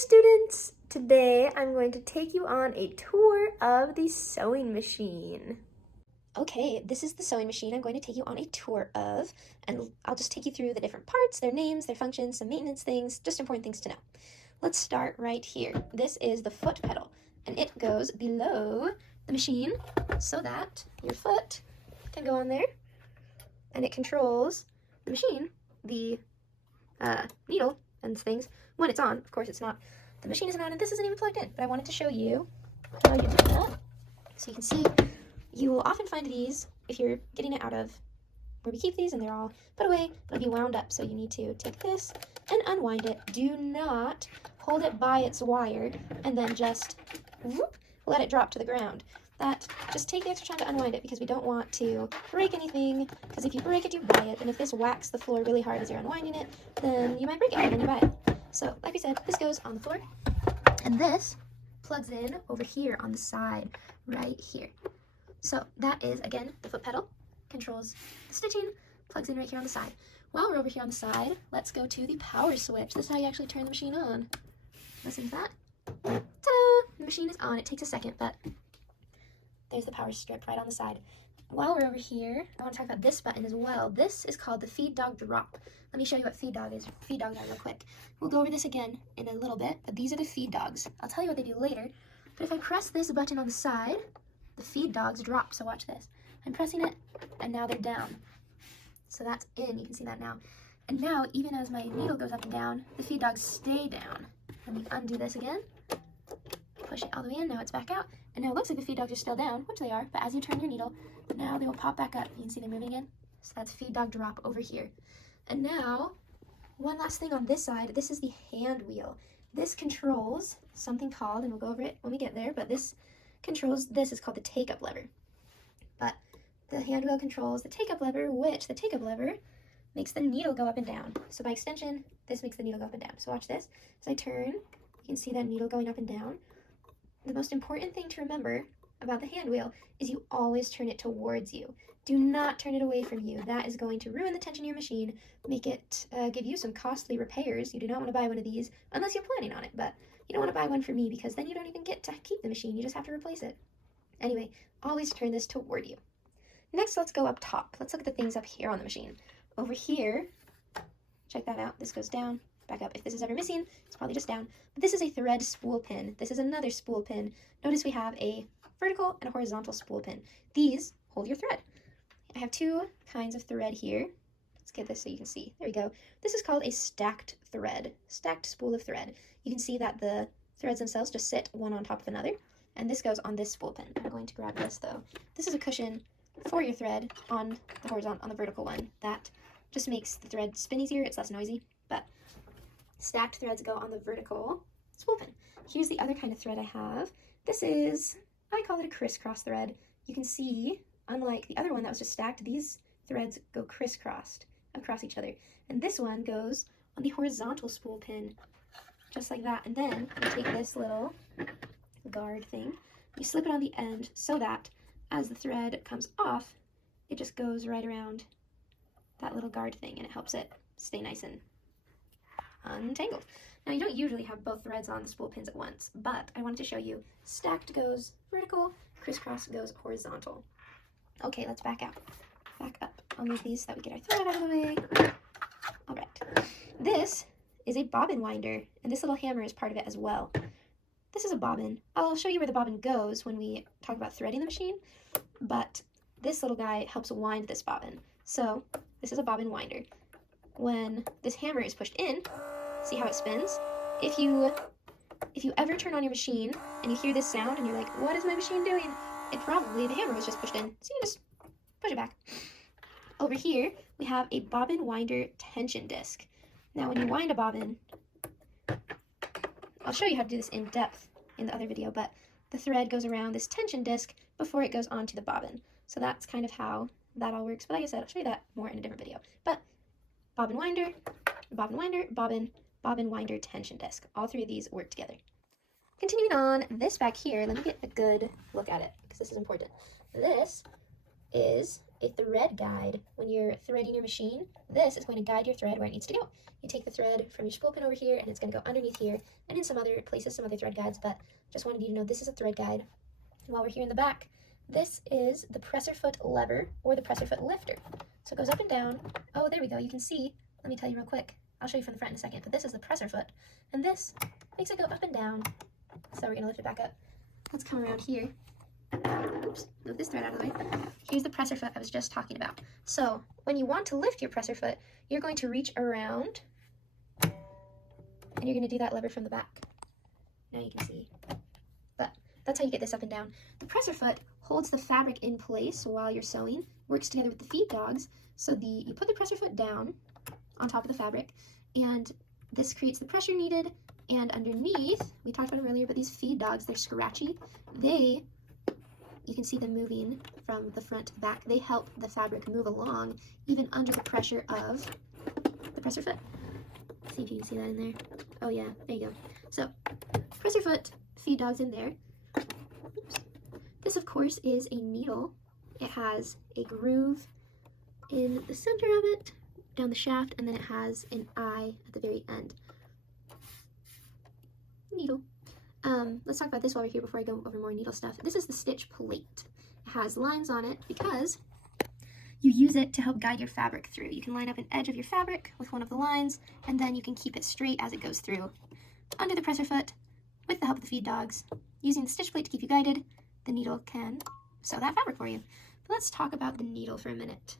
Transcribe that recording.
students! Today I'm going to take you on a tour of the sewing machine. Okay, this is the sewing machine I'm going to take you on a tour of, and I'll just take you through the different parts, their names, their functions, some maintenance things, just important things to know. Let's start right here. This is the foot pedal, and it goes below the machine so that your foot can go on there, and it controls the machine, the needle and things when it's on. Of course, it's not. The machine isn't on, and this isn't even plugged in. But I wanted to show you how you do that. So you can see, you will often find these if you're getting it out of where we keep these, and they're all put away. It'll be wound up, so you need to take this and unwind it. Do not hold it by its wire and then just whoop, let it drop to the ground. Just take the extra time to unwind it, because we don't want to break anything, because if you break it, you buy it, and if this whacks the floor really hard as you're unwinding it, then you might break it when you buy it. So, like we said, this goes on the floor, and this plugs in over here on the side, right here. So that is, again, the foot pedal, controls the stitching, plugs in right here on the side. While we're over here on the side, let's go to the power switch. This is how you actually turn the machine on. Listen to that. Ta-da! The machine is on. It takes a second, but there's the power strip right on the side. While we're over here, I want to talk about this button as well. This is called the feed dog drop. Let me show you what feed dog is. Feed dogs are real quick. We'll go over this again in a little bit, but these are the feed dogs. I'll tell you what they do later, but if I press this button on the side, the feed dogs drop. So watch this. I'm pressing it, and now they're down. So that's in. You can see that now. And now, even as my needle goes up and down, the feed dogs stay down. Let me undo this again. Push it all the way in. Now it's back out. And now it looks like the feed dogs are still down, which they are, but as you turn your needle, now they will pop back up. You can see they're moving in. So that's feed dog drop over here. And now, one last thing on this side, this is the hand wheel. This controls something called, and we'll go over it when we get there, but this controls, this is called the take-up lever. But the hand wheel controls the take-up lever, which the take-up lever makes the needle go up and down. So by extension, this makes the needle go up and down. So watch this. As I turn, you can see that needle going up and down. The most important thing to remember about the hand wheel is you always turn it towards you. Do not turn it away from you. That is going to ruin the tension in your machine, make it give you some costly repairs. You do not want to buy one of these unless you're planning on it, but you don't want to buy one for me, because then you don't even get to keep the machine. You just have to replace it. Anyway, always turn this toward you. Next, let's go up top. Let's look at the things up here on the machine. Over here, check that out. This goes down, back up. If this is ever missing, it's probably just down. But this is a thread spool pin. This is another spool pin. Notice we have a vertical and a horizontal spool pin. These hold your thread. I have two kinds of thread here. Let's get this so you can see. There we go. This is called a stacked thread, stacked spool of thread. You can see that the threads themselves just sit one on top of another, and this goes on this spool pin. I'm going to grab this though. This is a cushion for your thread on the horizontal, on the vertical one. That just makes the thread spin easier. It's less noisy, but stacked threads go on the vertical spool pin. Here's the other kind of thread I have. This is, I call it a crisscross thread. You can see, unlike the other one that was just stacked, these threads go crisscrossed across each other. And this one goes on the horizontal spool pin, just like that. And then you take this little guard thing, you slip it on the end so that as the thread comes off, it just goes right around that little guard thing, and it helps it stay nice and untangled. Now, you don't usually have both threads on the spool pins at once, but I wanted to show you stacked goes vertical, crisscross goes horizontal. Okay, let's back out. Back up. I'll move these so that we get our thread out of the way. All right. This is a bobbin winder, and this little hammer is part of it as well. This is a bobbin. I'll show you where the bobbin goes when we talk about threading the machine, but this little guy helps wind this bobbin. So this is a bobbin winder. When this hammer is pushed in, see how it spins? If you ever turn on your machine and you hear this sound and you're like, what is my machine doing? It probably, the hammer was just pushed in. So you just push it back. Over here, we have a bobbin winder tension disc. Now, when you wind a bobbin, I'll show you how to do this in depth in the other video, but the thread goes around this tension disc before it goes onto the bobbin. So that's kind of how that all works. But like I said, I'll show you that more in a different video. But bobbin winder, bobbin winder, bobbin, bobbin winder, tension disc. All three of these work together. Continuing on, this back here, let me get a good look at it, because this is important. This is a thread guide. When you're threading your machine, this is going to guide your thread where it needs to go. You take the thread from your spool pin over here, and it's going to go underneath here, and in some other places, some other thread guides, but just wanted you to know this is a thread guide. And while we're here in the back, this is the presser foot lever, or the presser foot lifter. So it goes up and down. Oh, there we go. You can see. Let me tell you real quick. I'll show you from the front in a second, but this is the presser foot, and this makes it go up and down. So we're going to lift it back up. Let's come around here. Oops, move this thread out of the way. Here's the presser foot I was just talking about. So when you want to lift your presser foot, you're going to reach around, and you're going to do that lever from the back. Now you can see. But that's how you get this up and down. The presser foot holds the fabric in place while you're sewing, works together with the feed dogs. So you put the presser foot down on top of the fabric, and this creates the pressure needed. And underneath, we talked about it earlier, but these feed dogs, they're scratchy. You can see them moving from the front to the back. They help the fabric move along, even under the pressure of the presser foot. Let's see if you can see that in there. Oh yeah, there you go. So, presser foot, feed dogs in there. Oops. This, of course, is a needle. It has a groove in the center of it, down the shaft, and then it has an eye at the very end. Needle. Let's talk about this while we're here before I go over more needle stuff. This is the stitch plate. It has lines on it because you use it to help guide your fabric through. You can line up an edge of your fabric with one of the lines, and then you can keep it straight as it goes through. Under the presser foot, with the help of the feed dogs, using the stitch plate to keep you guided, the needle can sew that fabric for you. But let's talk about the needle for a minute.